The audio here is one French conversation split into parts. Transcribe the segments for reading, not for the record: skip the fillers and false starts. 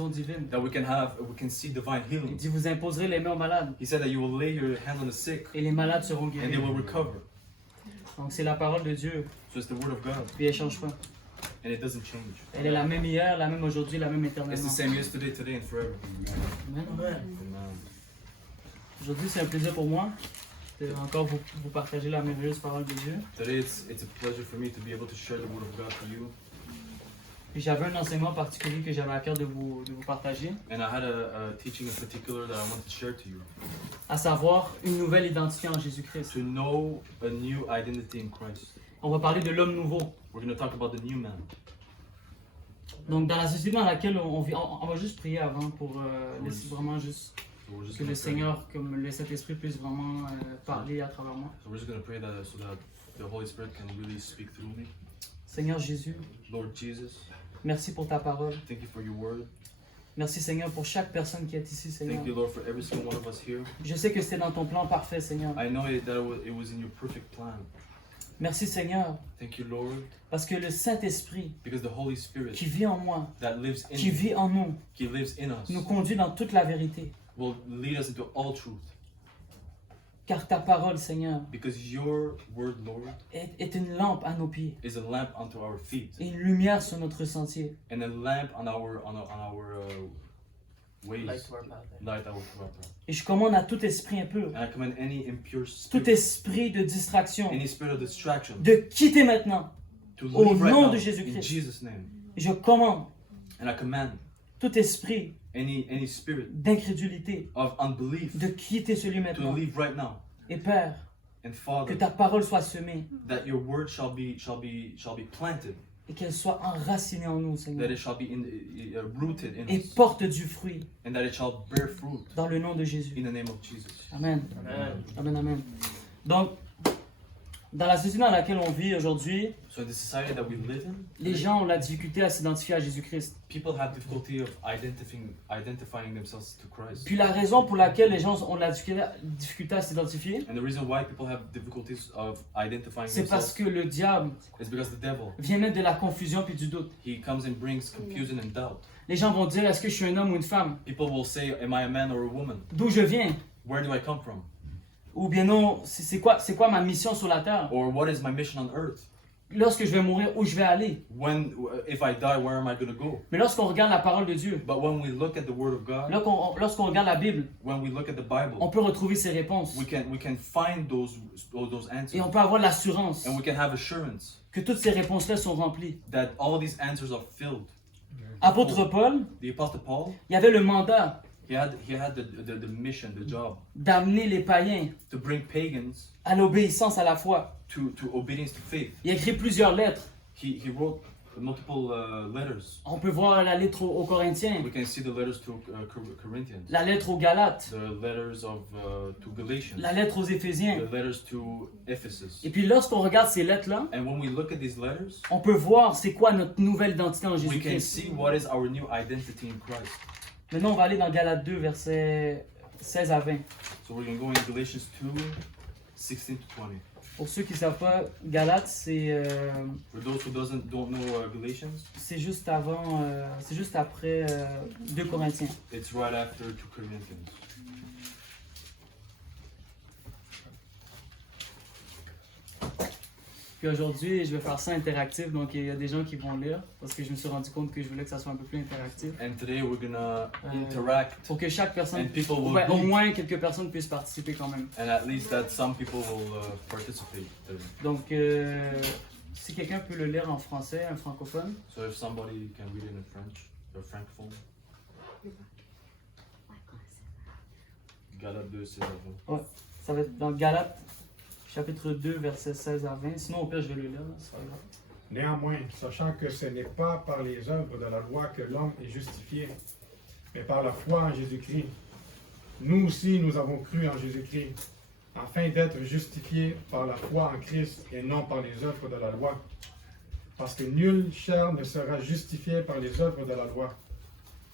guérison divine. that we can see divine Il healing. dit, vous imposerez les mains aux malades He said that you will lay your hand on the sick et les malades seront and they guéris. will recover. Donc c'est la parole de Dieu, So it's the word of God puis elle ne change pas. and it doesn't change. Elle est la même hier, la même aujourd'hui, la même It's the éternellement. same yesterday, today and forever. Amen. Amen. Aujourd'hui, c'est un plaisir pour moi de encore vous partager la merveilleuse parole de Dieu. Today it's a pleasure for me to be able to share the word of God to you. Puis j'avais un enseignement particulier que j'avais à cœur de vous partager, And I had a teaching in particular that I wanted to share to you. à savoir une nouvelle identité en Jésus-Christ. To know a new identity in Christ. On va parler de l'homme nouveau. We're going to talk about the new man. Donc dans la société dans laquelle on vit, on va juste prier avant pour laisser vraiment juste So we're just que going le to pray. Seigneur, comme le Saint-Esprit puisse vraiment parler à travers moi. So we're just going to pray that so that the Holy Spirit can really speak through me. Seigneur Jésus, Lord Jesus, merci pour ta parole. thank you for your word. Merci Seigneur pour chaque personne qui est ici, Seigneur. Thank you, Lord, for every single one of us here. Je sais que c'était dans ton plan parfait, Seigneur. I know that it was in your perfect plan. Merci Seigneur, Thank you, Lord, parce que le Saint-Esprit because the Holy Spirit qui vit en moi, that lives in qui me, vit en nous, He lives in us, nous conduit dans toute la vérité. will lead us into all truth. Car ta parole, Seigneur, Because your word, Lord, est une lampe à nos pieds is a lamp unto our feet et une lumière sur notre sentier. and a lamp on our ways, light our path. Et je commande à tout esprit impur, And I command any impure tout spirit, esprit de distraction, any spirit of distraction, de quitter maintenant. to Au leave right nom now de in Jésus-Christ. Jesus' name. Je commande And I command tout esprit any spirit d'incrédulité of unbelief de quitter celui to maintenant. leave right now. Et Père, And que Father, ta parole soit semée that your word shall be planted, et qu'elle soit enracinée en nous, that Seigneur. it shall be rooted in Et us, porte du fruit and that it shall bear fruit dans le nom de Jésus. in the name of Jesus. Amen. Amen, amen. Donc, dans la société dans laquelle on vit aujourd'hui, So in the society that we live in, les gens ont la difficulté à s'identifier à Jésus-Christ. people have difficulty of identifying themselves to Christ. Puis la raison pour laquelle les gens ont la difficulté à s'identifier, And the reason why people have difficulties of identifying c'est parce themselves que le diable is because the devil, vient mettre de la confusion puis du doute. he comes and brings confusion and doubt. Les gens vont dire, est-ce que je suis un homme ou une femme? People will say, am I a man or a woman? D'où je viens? Where do I come from? Ou bien non, c'est quoi ma mission sur la terre? Or what is my mission on earth? Lorsque je vais mourir, où je vais aller? If I die, where am I going to go? Mais lorsqu'on regarde la parole de Dieu, But when we look at the Word of God, lorsqu'on regarde la Bible, when we look at the on Bible, peut retrouver ces réponses. we can find those Et answers, on peut avoir l'assurance and we can have assurance que toutes ces réponses-là sont remplies. that all these answers are filled. Apôtre Paul, The Apostle Paul, il y avait le mandat he had the mission, the job d'amener les païens to bring pagans à l'obéissance à la foi. to obedience to faith. Il a écrit plusieurs lettres. He wrote multiple letters. On peut voir la lettre aux Corinthiens, We can see the letters to Corinthians, la lettre aux Galates, the letters to Galatians, la lettre aux Éphésiens. the letters to Ephesus. Et puis lorsqu'on regarde ces lettres-là, And when we look at these letters, on peut voir c'est quoi notre nouvelle identité en we can Jésus-Christ. see what is our new identity in Christ. Maintenant, on va aller dans Galates 2, versets 16 à 20. So we're going to go in Galatians 2, 16 to 20. Pour ceux qui ne savent pas, Galates, For those who don't know Galatians, c'est juste avant, c'est juste après 2 Corinthiens. it's right after 2 Corinthians. Puis aujourd'hui, je vais faire ça interactif, donc il y a des gens qui vont lire, parce que je me suis rendu compte que je voulais que ça soit un peu plus interactif. And today we're going to interact, Pour que chaque personne, and people will ouais, au read, moins quelques personnes puissent participer quand même. and at least that some people will participate. Donc, si quelqu'un peut le lire en français, un francophone. So if somebody can read it in French, or francophone. Galates 2, 16 à 20. Ça va être dans Galates, chapitre 2, versets 16 à 20. Sinon, au pire, je vais le lire, là, c'est pas grave. Néanmoins, sachant que ce n'est pas par les œuvres de la loi que l'homme est justifié, mais par la foi en Jésus-Christ. Nous aussi, nous avons cru en Jésus-Christ, afin d'être justifiés par la foi en Christ et non par les œuvres de la loi. Parce que nulle chair ne sera justifiée par les œuvres de la loi.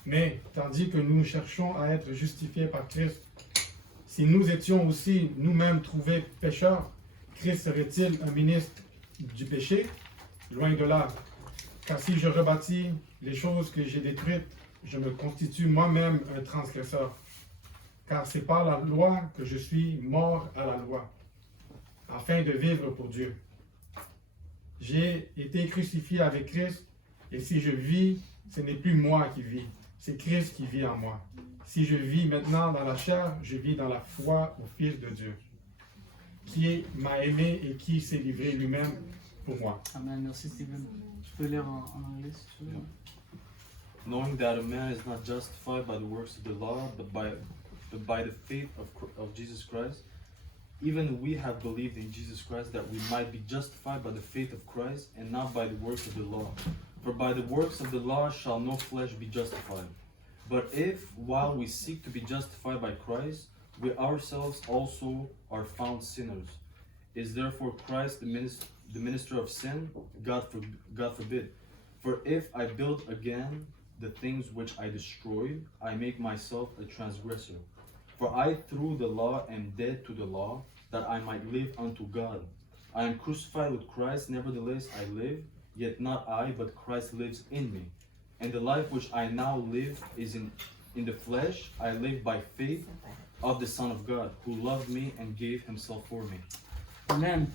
Mais, tandis que nous cherchons à être justifiés par Christ, si nous étions aussi nous-mêmes trouvés pécheurs, Christ serait-il un ministre du péché? Loin de là. Car si je rebâtis les choses que j'ai détruites, je me constitue moi-même un transgresseur. Car c'est par la loi que je suis mort à la loi, afin de vivre pour Dieu. J'ai été crucifié avec Christ, et si je vis, ce n'est plus moi qui vis, c'est Christ qui vit en moi. Si je vis maintenant dans la chair, je vis dans la foi au Fils de Dieu, qui m'a aimé et qui s'est livré lui-même pour moi. Amen. Merci, Steven. Tu peux lire en anglais si tu veux. Knowing that a man is not justified by the works of the law, but by the faith of Jesus Christ, even we have believed in Jesus Christ that we might be justified by the faith of Christ and not by the works of the law. For by the works of the law shall no flesh be justified. But if, while we seek to be justified by Christ, we ourselves also are found sinners, is therefore Christ the minister of sin? God forbid. For if I build again the things which I destroyed, I make myself a transgressor. For I through the law am dead to the law, that I might live unto God. I am crucified with Christ, nevertheless I live, yet not I, but Christ lives in me. And the life which I now live is in the flesh. I live by faith of the Son of God, who loved me and gave himself for me. Amen.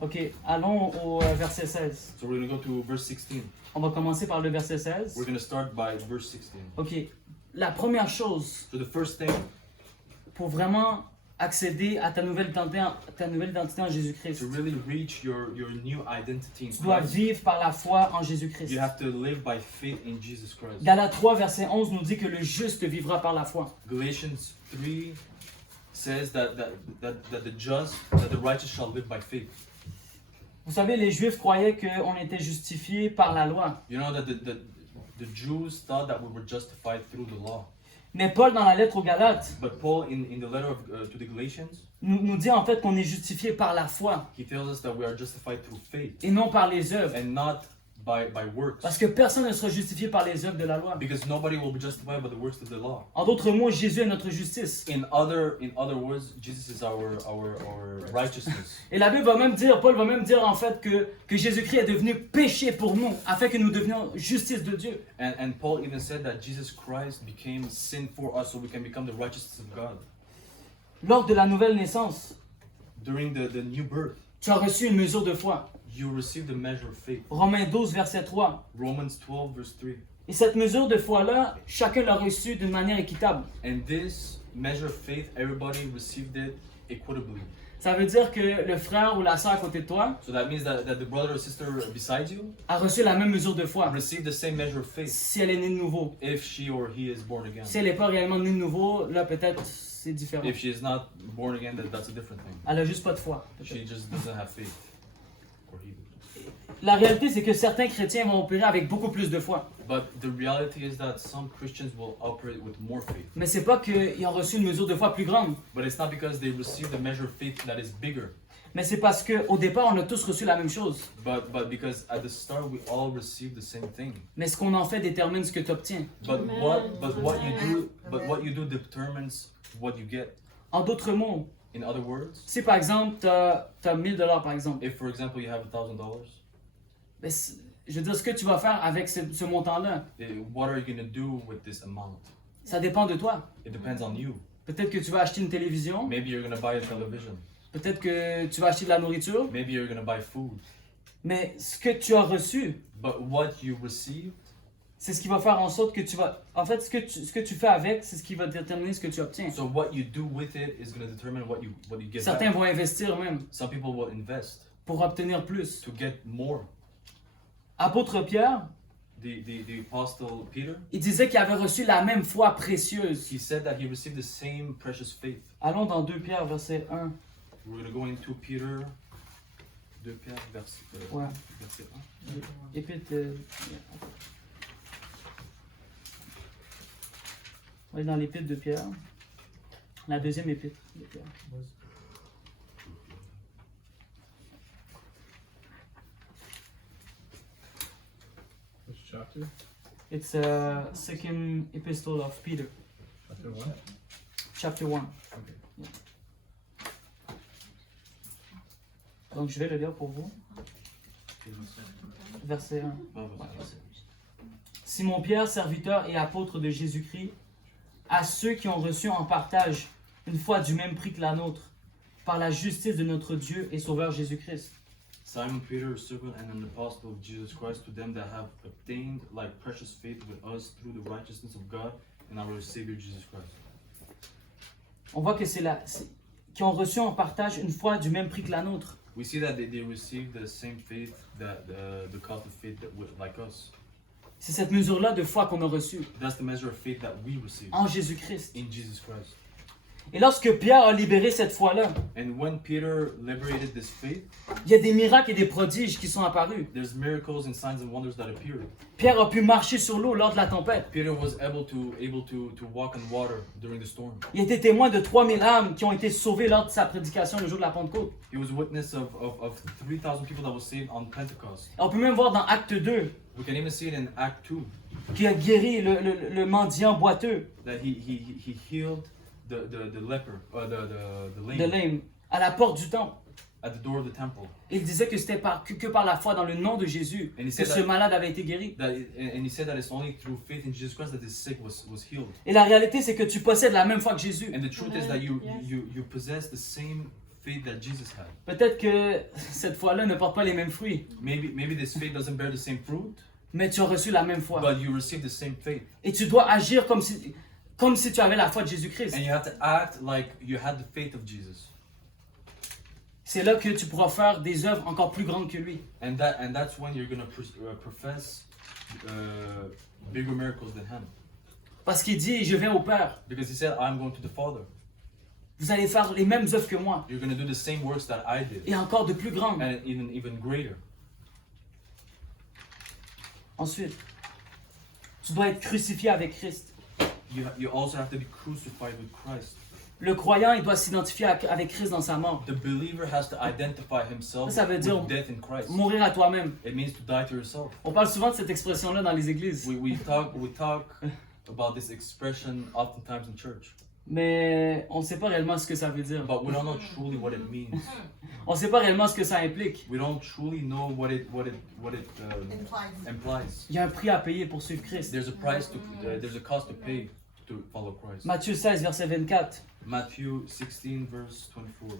Ok, allons au verset 16. So we're going to go to verse 16. On va commencer par le verset 16. We're going to start by verse 16. Ok, la première chose So the first thing, pour vraiment accéder à ta nouvelle identité en Jésus-Christ, to really reach your new identity in tu dois Christ, vivre par la foi en Jésus-Christ. you have to live by faith in Jesus Christ. Galates 3, verset 11 nous dit que le juste vivra par la foi. Galatians 3 says that the righteous shall live by faith. Vous savez, les Juifs croyaient qu'on était justifiés par la loi. You know that the Jews thought that we were justified through the law. Mais Paul, dans la lettre aux Galates, But Paul, in the letter to the Galatians, nous dit en fait qu'on est justifié par la foi he tells us that we are justified through faith et non par les œuvres. and not by works. Parce que personne ne sera justifié par les œuvres de la loi. Because nobody will be justified by the works of the law. En d'autres mots, Jésus est notre justice. In other words, Jesus is our righteousness. Et la Bible va même dire, Paul va même dire en fait que Jésus-Christ est devenu péché pour nous, afin que nous devenions justice de Dieu. And Paul even said that Jesus Christ became sin for us so we can become the righteousness of God. Lors de la nouvelle naissance, During the new birth, tu as reçu une mesure de foi. you received a measure of faith. Romains 12, verset 3. Romans 12 verse 3. Et cette mesure de foi-là, chacun l'a reçue d'une manière équitable. And this measure of faith, everybody received it equitably. Ça veut dire que le frère ou la sœur à côté de toi So that means that the brother or sister beside you a reçu la même mesure de foi received the same measure of faith si elle est née de nouveau. if she or he is born again. Si elle n'est pas réellement née de nouveau, là peut-être c'est différent. If she is not born again, that's a different thing. Elle a juste pas de foi. She just doesn't have faith. Or he. La réalité, c'est que certains chrétiens vont opérer avec beaucoup plus de foi. But the reality is that some Christians will operate with more faith. Mais c'est pas qu'ils ont reçu une mesure de foi plus grande. But it's not because they received a measure of faith that is bigger. Mais c'est parce qu'au départ, on a tous reçu la même chose. But because at the start we all received the same thing. Mais ce qu'on en fait détermine ce que tu obtiens. But what you do determines what you get. En d'autres mots, In other words, si par exemple, tu as 1000$ par exemple, if for example you have $1,000, ben, je veux dire, ce que tu vas faire avec ce montant-là, what are you going to do with this amount? ça dépend de toi. It depends on you. Peut-être que tu vas acheter une télévision, Maybe you're going to buy a television. peut-être que tu vas acheter de la nourriture, Maybe you're going to buy food. mais ce que tu as reçu, But what you received, c'est ce qui va faire en sorte que tu vas... En fait, ce que tu fais avec, c'est ce qui va déterminer ce que tu obtiens. so what you do with it is going to determine what you get Certains back. vont investir même Some people will invest pour obtenir plus. to get more. Apôtre Pierre, The apostle Peter, il disait qu'il avait reçu la même foi précieuse. he said that he received the same precious faith. Allons dans 2 Pierre, verset 1. We're going to go into Peter, 2 Pierre, verset Ouais. 1. Épître. On est dans l'épître de Pierre. La deuxième épître de Pierre. Which chapter? It's second epistle of Peter, Chapter 1. chapter 1. Okay. Donc je vais le lire pour vous. Verset 1. Simon-Pierre, serviteur et apôtre de Jésus-Christ, à ceux qui ont reçu en partage une foi du même prix que la nôtre, par la justice de notre Dieu et Sauveur Jésus-Christ. Simon Peter, a servant and an apostle of Jesus Christ, to them that have obtained like precious faith with us through the righteousness of God and our Savior Jesus Christ. On voit que qui ont reçu en partage une foi du même prix que la nôtre. We see that they received the same faith, that the cost of faith that like us. C'est cette mesure-là de foi qu'on a reçue That's the measure of faith that we received en Jésus-Christ. in Jesus Christ. Et lorsque Pierre a libéré cette foi-là, And when Peter liberated this faith, il y a des miracles et des prodiges qui sont apparus. there's miracles and signs and wonders that appeared. Pierre a pu marcher sur l'eau lors de la tempête. Peter was able to walk on water during the storm. Il a été témoin de 3000 âmes qui ont été sauvées lors de sa prédication le jour de la Pentecôte. He was a witness of 3,000 people that was saved on Pentecost. On peut même voir dans Acte 2 We can even see it in Act 2 qu'il a guéri le mendiant boiteux that he healed the leper, the de lame Lame à la porte du temple. at the door of the temple. Il disait que c'était que par la foi dans le nom de Jésus And he que said ce that- malade avait été guéri. And he said that it's only through faith in Jesus Christ that this sick was healed. Et la réalité, c'est que tu possèdes la même foi que Jésus. And the truth is that you Yes. possess the same faith that Jesus had. Peut-être que cette foi-là ne porte pas les mêmes fruits, Maybe this faith doesn't bear the same fruit, mais tu as reçu la même foi. but you receive the same faith. Et tu dois agir comme si tu avais la foi de Jésus-Christ. And you have to act like you had the faith of Jesus. C'est là que tu pourras faire des œuvres encore plus grandes que lui. And that's when you're going to profess bigger miracles than him. Parce qu'il dit, je vais au Père. Because he said, I'm going to the Father. Vous allez faire les mêmes œuvres que moi. You're going to do the same works that I did. Et encore de plus grandes. And even greater. Ensuite, tu dois être crucifié avec Christ. You also have to be crucified with Christ. Le croyant, il doit s'identifier avec Christ dans sa mort. The believer has to identify himself Ça veut dire with death in Christ. Mourir à toi-même. It means to die to yourself. On parle souvent de cette expression-là dans les églises. We talk about this expression oftentimes in church, Mais on ne sait pas réellement ce que ça veut dire. but we don't know truly what it means. On ne sait pas réellement ce que ça implique. We don't truly know what it implies. Il y a un prix à payer pour suivre Christ. There's a price to there's a cost to pay to follow Christ. Matthieu 16, verset 24. Matthew 16 verse 24.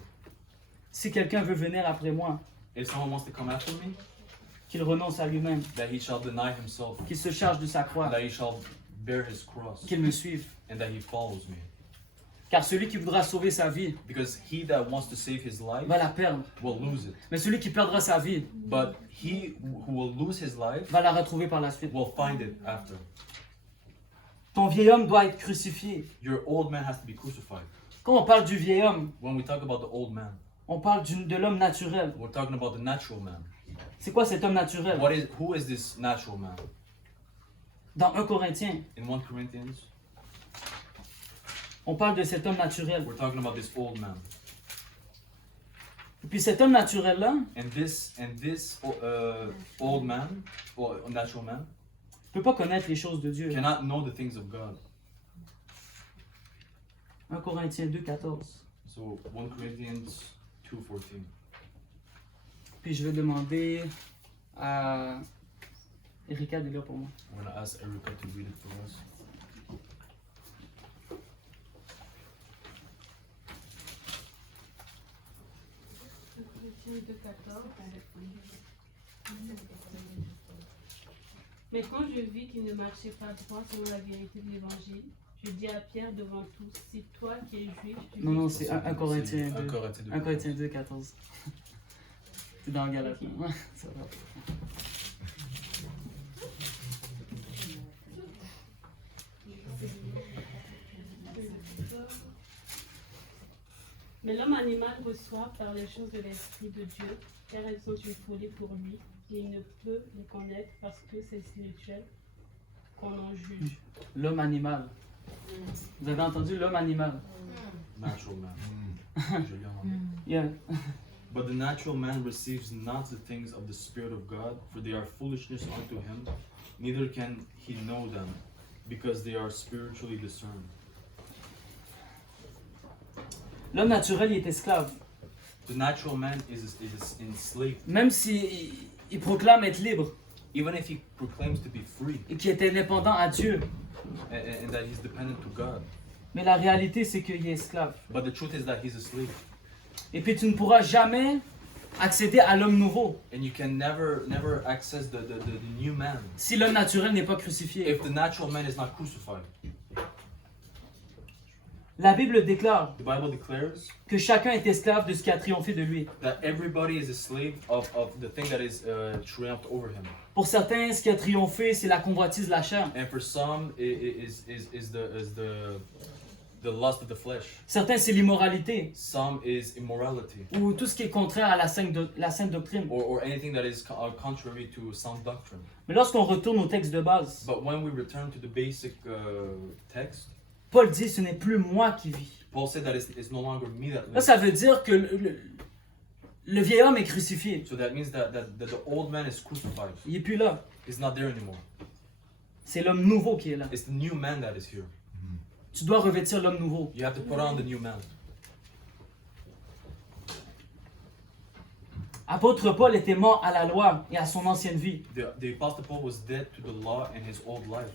Si quelqu'un veut venir après moi, If someone wants to come after me, qu'il renonce à lui-même, that he shall deny himself, qu'il se charge de sa croix, that he shall bear his cross, qu'il me suive. and that he follows me. Car celui qui voudra sauver sa vie Because he that wants to save his life va la perdre. will lose it. Mais celui qui perdra sa vie But he who will lose his life va la retrouver par la suite. will find it after. Ton vieil homme doit être crucifié. Your old man has to be crucified. Quand on parle du vieil homme, When we talk about the old man, on parle de l'homme naturel. we're talking about the natural man. C'est quoi cet homme naturel? Who is this natural man? Dans 1 Corinthiens, In 1 Corinthians, on parle de cet homme naturel. we're talking about this old man. Et puis cet homme naturel-là And this old man, or natural man, ne peut pas connaître les choses de Dieu. cannot know the things of God. 1 Corinthiens 2, 14. So 1 Corinthians 2:14. Puis je vais demander à Erika de lire pour moi. I'm going to ask Erica to read it for us. Mais quand je vis qu'il ne marchait pas droit selon la vérité de l'évangile, je dis à Pierre devant tous, si toi qui es juif, tu Non, non, vis- c'est 1 Corinthiens 1 2. Corinthiens 2. 1 Corinthiens 2, 14. C'est dans Galate. Ouais, ça va. Mais l'homme animal reçoit par les choses de l'Esprit de Dieu, car elles sont une folie pour lui, et il ne peut les connaître parce que c'est spirituel qu'on en juge. L'homme animal. Vous avez entendu l'homme animal? Natural man. Joli en anglais. Yeah. But the natural man receives not the things of the Spirit of God, for they are foolishness unto him, neither can he know them, because they are spiritually discerned. L'homme naturel, il est esclave. The natural man is enslaved. Même s'il il proclame être libre, even if he proclaims to be free et qui est indépendant à Dieu. and that he's dependent to God. Mais la réalité, c'est qu'il est esclave. But the truth is that he's a slave. Et puis tu ne pourras jamais accéder à l'homme nouveau And you can never access the new man si l'homme naturel n'est pas crucifié. if the natural man is not crucified. La Bible déclare The Bible declares que chacun est esclave de ce qui a triomphé de lui. that everybody is a slave of the thing that is triumphed over him. Pour certains, ce qui a triomphé, c'est la convoitise de la chair. And for some, is the lust of the flesh. Certains, c'est l'immoralité Some is immorality ou tout ce qui est contraire à la sainte doctrine. or anything that is contrary to sound doctrine. Mais lorsqu'on retourne au texte de base, But when we return to the basic text, Paul dit ce n'est plus moi qui vis. Paul said that it's no longer me that Là, lives. ça veut dire que le vieil homme est crucifié. So that means that the old man is crucified. Il n'est plus là. He's not there anymore. C'est l'homme nouveau qui est là. It's the new man that is here. Tu dois revêtir l'homme nouveau. You have to put on the new man. Apôtre Paul était mort à la loi et à son ancienne vie. The Apostle Paul was dead to the law in his old life.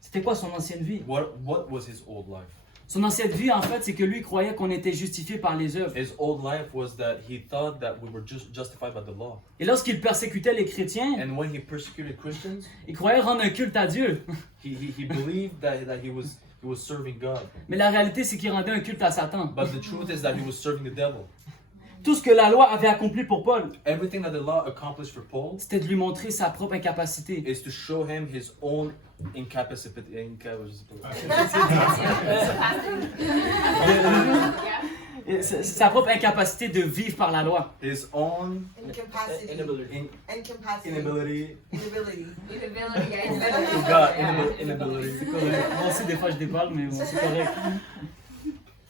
C'était quoi son ancienne vie? What was his old life? Son ancienne vie, en fait, c'est que lui croyait qu'on était justifié par les œuvres. His old life was that he thought that we were just justified by the law. Et lorsqu'il persécutait les chrétiens, And when he persecuted Christians, il croyait rendre un culte à Dieu. he believed that he was serving God. Mais la réalité, c'est qu'il rendait un culte à Satan. But the truth is that he was serving the devil. Tout ce que la loi avait accompli pour Paul, Everything that the law accomplished for Paul c'était de lui montrer sa propre incapacité. is to show him his own incapacity. Et sa propre incapacité de vivre par la loi. His own Incapacity. inability Incapacity. inability Inability. to God, inability. Moi aussi, des fois, je déballe, mais bon, c'est correct.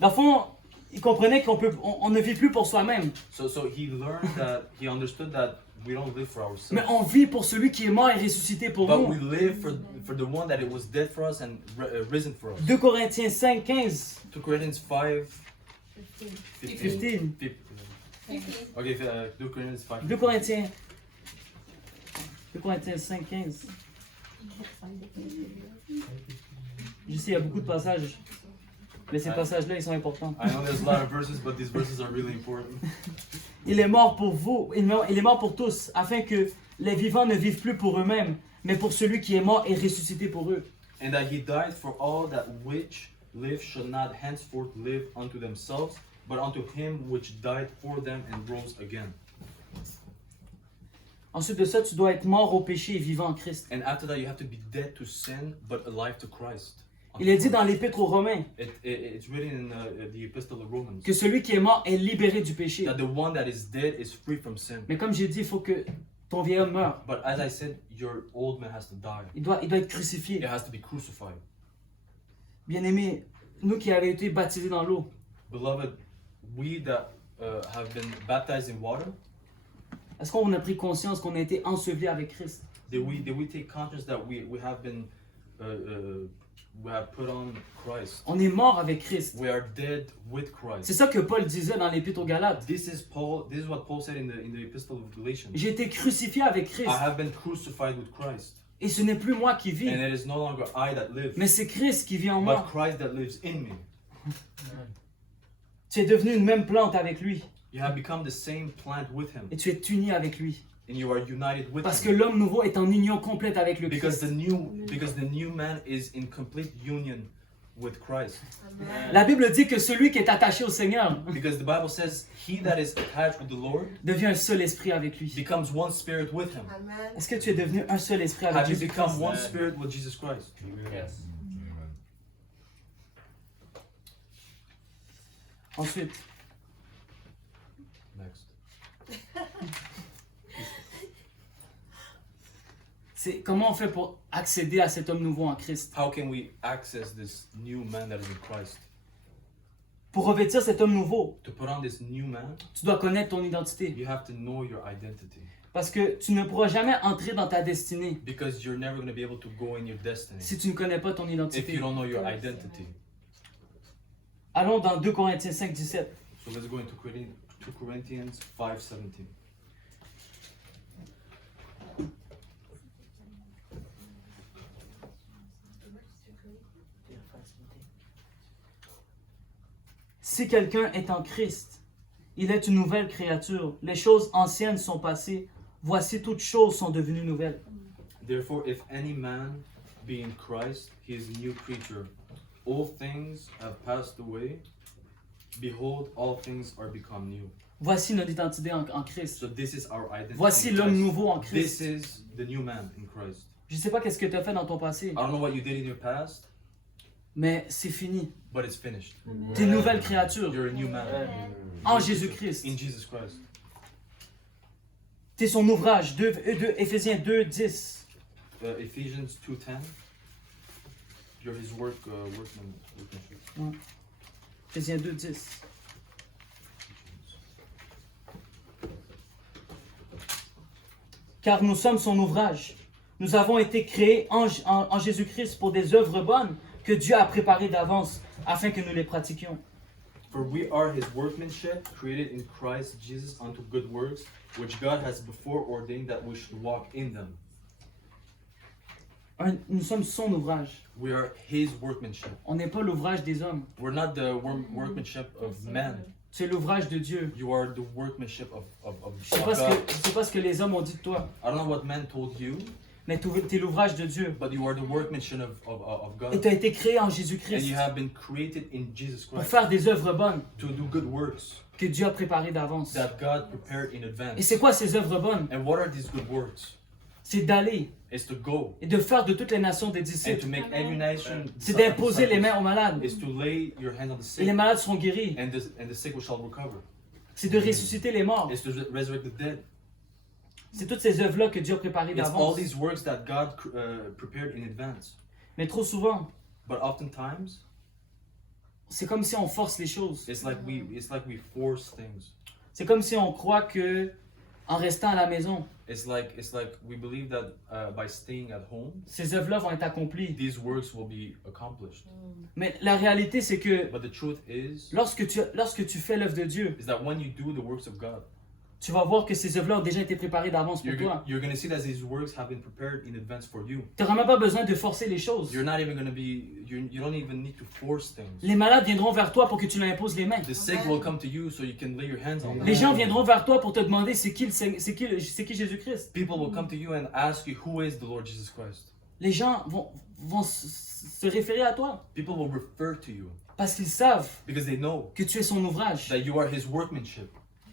Dans le fond, il comprenait qu'on ne vit plus pour soi-même, So he learned that, he understood that we don't live for mais ourselves, on vit pour celui qui est mort et ressuscité pour but we nous. live for the one that it was dead for us and risen for us. 2 Corinthiens 5, 15, 2 Corinthians 5, 15. 15. Okay, 2 Corinthians 5. 2 Corinthiens 5, 15. Je sais, il y a beaucoup de passages, mais ces passages-là, ils sont importants. I know there's a lot of verses, but these verses are really important. Il est mort pour vous, il est mort pour tous, afin que les vivants ne vivent plus pour eux-mêmes, mais pour celui qui est mort et ressuscité pour eux. And that he died for all that which live shall not henceforth live unto themselves, but unto him which died for them and rose again. Ensuite de ça, tu dois être mort au péché et vivant en Christ. And after that, you have to be dead to sin, but alive to Christ. Il est dit dans l'Épître aux Romains It's written in the Epistle of Romans que celui qui est mort est libéré du péché. that the one that is dead is free from sin. Mais comme j'ai dit, il faut que ton vieil homme meure. But as I said, your old man has to die. Il doit être It crucifié. has to be crucified. Bien-aimés, nous qui avons été baptisés dans l'eau, Beloved, we that have been baptized in water, est-ce qu'on a pris conscience qu'on a été ensevelis avec Christ? did we take conscience that we have been we have put on Christ? On est mort avec Christ. We are dead with Christ. C'est ça que Paul disait dans l'Épître aux Galates. This is what Paul said in the Epistle of Galatians. J'ai été crucifié avec Christ. I have been crucified with Christ, Et ce n'est plus moi qui vis, and it is no longer I that live, mais c'est Christ qui vit en but moi. Christ that lives in me. Tu es devenu une même plante avec lui You have become the same plant with him, et tu es uni avec lui. and you are united with Parce que him. l'homme nouveau est en union complète avec le Because Christ. the new man is in complete union with Christ. La Bible dit que celui qui est attaché au Seigneur Because the Bible says, he that is attached with the Lord devient un seul esprit avec lui. becomes one spirit with him. Amen. Est-ce que tu es devenu un seul esprit avec Have you Jésus become Christ? one spirit with Jesus Christ? Yes. Ensuite, Next. c'est comment on fait pour accéder à cet homme nouveau en Christ? How can we access this new man that is in Christ? Pour revêtir cet homme nouveau, To put on this new man, tu dois connaître ton identité. you have to know your identity. Parce que tu ne pourras jamais entrer dans ta destinée Because you're never going to be able to go in your destiny si tu ne connais pas ton if identité. you don't know your identity. Allons dans 2 Corinthiens 5, 17. So let's go into 2 Corinthians 5:17. Si quelqu'un est en Christ, il est une nouvelle créature. Les choses anciennes sont passées. Voici toutes choses sont devenues nouvelles. Therefore, if any man be in Christ, he is a new creature. All things have passed away. Behold, all things are become new. Voici notre identité en Christ. So this is our identity. Voici in l'homme Christ. nouveau en This Christ. is the new man in Christ. Je ne sais pas qu'est-ce que tu as fait dans ton passé, I don't know what you did in your past, mais c'est fini. but it's finished. Tu es une nouvelle créature You're a new man en Jésus-Christ. in Jesus Christ. Tu es son ouvrage. Éphésiens 2, 10. Ephesians 2:10. You're his workmanship. Éphésiens 2, 10. Car nous sommes son ouvrage. Nous avons été créés en Jésus-Christ pour des œuvres bonnes que Dieu a préparées d'avance afin que nous les pratiquions. For we are his workmanship, created in Christ Jesus unto good works, which God has before ordained that we should walk in them. Nous sommes son ouvrage. We are his workmanship. On n'est pas l'ouvrage des hommes. We're not the workmanship of man. C'est l'ouvrage de Dieu. You are the workmanship of Je sais God. sais pas ce que les hommes ont dit de toi, I don't know what man told you, mais tu es l'ouvrage de Dieu. but you are the workmanship of Et God. tu as été créé en And Jésus-Christ you have been created in Jesus pour Christ faire des œuvres bonnes to do good works que Dieu a préparées d'avance. that God prepared in Et advance. c'est quoi ces œuvres bonnes? And what are these good works? C'est d'aller It's to go et de faire de toutes les nations des and to disciples. make every nation. C'est d'imposer les mains aux malades. Is to lay your hands on the Et les sick, malades seront guéris. and the sick shall recover. C'est de ressusciter les morts. It's to resurrect the dead. C'est toutes ces œuvres-là que Dieu a préparées It's all d'avance. these works that God prepared in advance. Mais trop souvent, But oftentimes, c'est comme si on force les choses. it's like we force things. C'est comme si on croit que en restant à la maison, It's like we believe that by staying at home, ces œuvres-là vont être accomplies. these works will be accomplished. Mais la réalité, c'est que But the truth is lorsque tu fais l'œuvre de Dieu, that when you do the works of God, tu vas voir que ces œuvres-là ont déjà été préparées d'avance pour toi. you're going to see that these works have been prepared in advance for you. Tu n'auras même pas besoin de forcer les choses. You're not even going to be you don't even need to force things. Les malades viendront vers toi pour que tu leur imposes les mains. The sick will come to you so you can lay your hands on them. Les gens viendront vers toi pour te demander c'est qui Jésus-Christ. People will come to you and ask you, who is the Lord Jesus Christ? Les gens vont se référer à toi People will refer to you parce qu'ils savent because they know que tu es son ouvrage, that you are his workmanship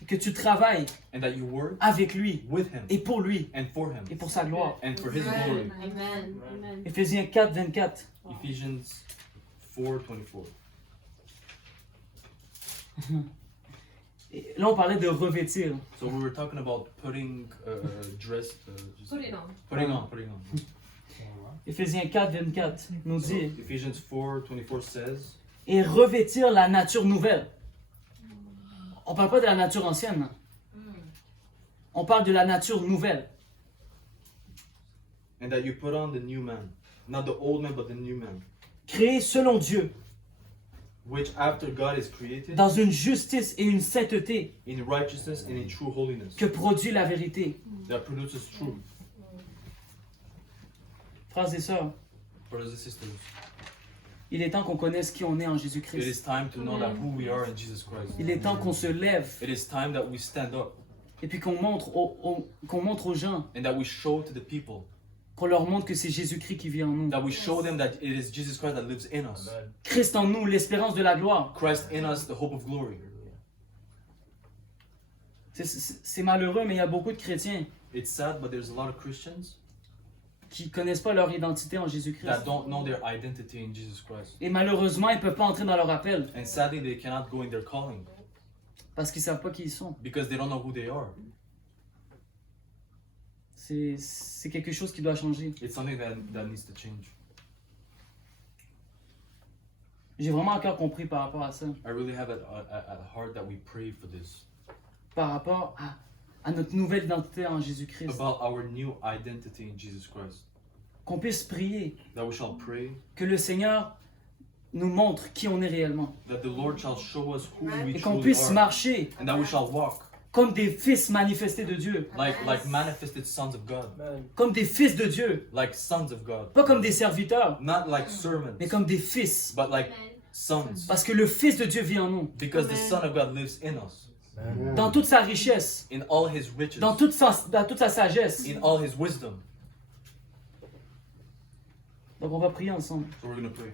que tu travailles and that you work avec lui with him et pour lui and for him et pour sa gloire. and for his glory. Amen. Amen. Éphésiens 4, 24. Ephesians 4:24. Et là, on parlait de revêtir. So we were talking about putting dress, Put it on. putting on. Éphésiens 4, 24 nous So dit Ephesians 4:24 says, et revêtir la nature nouvelle. On parle pas de la nature ancienne. On parle de la nature nouvelle. and that you put on the new man, not the old man, but the new man, Créé selon Dieu, which after God is created dans une justice et une sainteté in righteousness and in true holiness, que produit la vérité. that produces truth. Frères et sœurs, Brothers and sisters, il est temps qu'on connaisse qui on est en it Jésus-Christ. is time to know that who we are in Jesus Christ. Il est temps qu'on se lève It is time that we stand up et puis qu'on montre aux gens, and that we show to the people, qu'on leur montre que c'est Jésus-Christ qui vit en nous. that we show them that it is Jesus Christ that lives in us. Christ en nous, l'espérance de la gloire. Christ in us, the hope of glory. C'est malheureux, mais il y a beaucoup de chrétiens It's sad, but there's a lot of Christians qui connaissent pas leur identité en Jésus-Christ. that don't know their identity in Jesus Christ. Et malheureusement, ils peuvent pas entrer dans leur appel And sadly, they cannot go in their calling parce qu'ils savent pas qui ils sont. because they don't know who they are. C'est quelque chose qui doit changer. It's something that needs to change. J'ai vraiment encore compris par rapport à ça, I really have at heart that we pray for this, par rapport à notre nouvelle identité en Jésus-Christ. about our new identity in Jesus Christ. Qu'on puisse prier, That we shall pray, que le Seigneur nous montre qui on est réellement. that the Lord shall show us who we Et qu'on truly puisse are, marcher and that we shall walk comme des fils manifestés de Dieu, like manifested sons of God, comme des fils de Dieu, like sons of God, pas comme des serviteurs, not like servants, mais comme des fils. but like sons, Parce que le Fils de Dieu vit en nous, because the Son of God lives in us, dans toute sa richesse, in all His riches, dans toute sa sagesse. in all His wisdom. Donc on va prier ensemble. So we're gonna pray.